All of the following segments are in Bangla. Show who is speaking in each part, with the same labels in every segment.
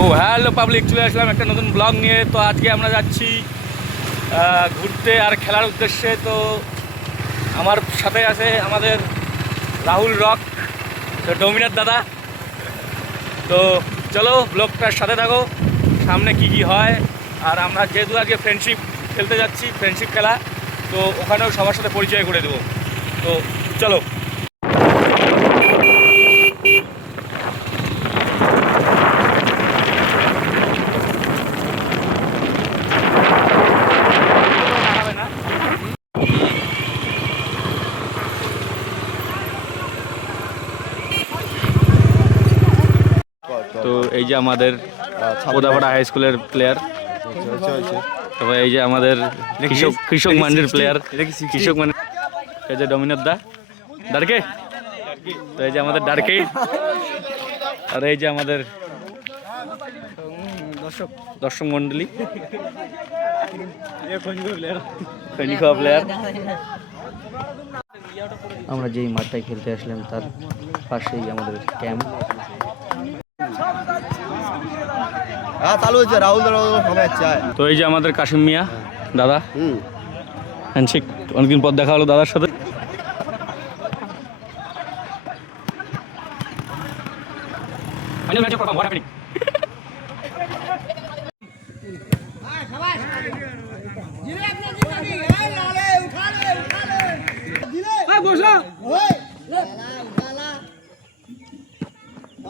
Speaker 1: তো হ্যালো পাবলিক চলে আসলাম একটা নতুন ব্লগ নিয়ে। তো আজকে আমরা যাচ্ছি ঘুরতে আর খেলার উদ্দেশ্যে। তো আমার সাথে আছে আমাদের রাহুল রক, তো ডোমিনার দাদা। তো চলো ব্লগটার সাথে থাকো, সামনে কি কি হয়। আর আমরা যেহেতু আজকে ফ্রেন্ডশিপ খেলতে যাচ্ছি ফ্রেন্ডশিপ খেলা, তো ওখানেও সবার সাথে পরিচয় করে দেবো। তো চলো। তো এই যে আমাদের কোদাপাড়া হাই স্কুলের প্লেয়ার তারপরে এই যে আমাদের কৃষক কৃষক মান্ডির প্লেয়ার কৃষক মান্ডি এই যে ডমিনার দা। ডারকে তো এই যে আমাদের ডারকে আর এই যে আমাদের দর্শক দর্শক মন্ডলী প্লেয়ার
Speaker 2: আমরা যেই মাঠটায় খেলতে আসলাম তার পাশেই আমাদের ক্যাম্প
Speaker 3: হ্যাঁ চালু হয়েছে রাহুল সবাই চায়
Speaker 1: তো এই যে আমাদের কাশিম মিয়া দাদা। হ্যান্ডশেক অনেকদিন পর দেখা হলো দাদার সাথে।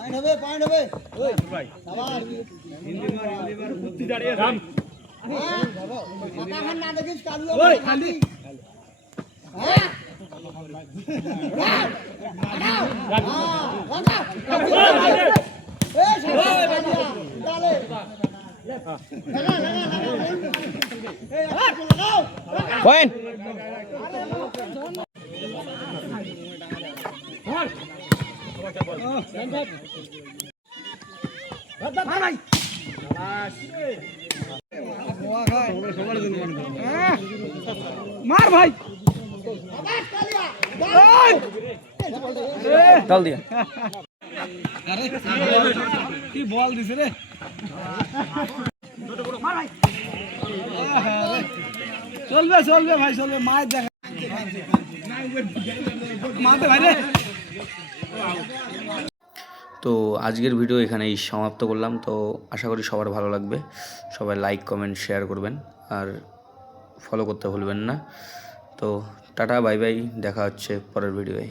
Speaker 2: পয়েন্ট হবে পয়েন্ট হবে ওই তাল দিয়া
Speaker 4: চলবে চলবে ভাই চলবে মায়ের দেখা মাতে ভাই রে
Speaker 2: তো আজকের ভিডিও এখানেই সমাপ্ত করলাম। তো আশা করি সবার ভালো লাগবে। সবাই লাইক কমেন্ট শেয়ার করবেন। আর ফলো করতে ভুলবেন না। তো টাটা বাই বাই দেখা হচ্ছে পরের ভিডিওয়ে।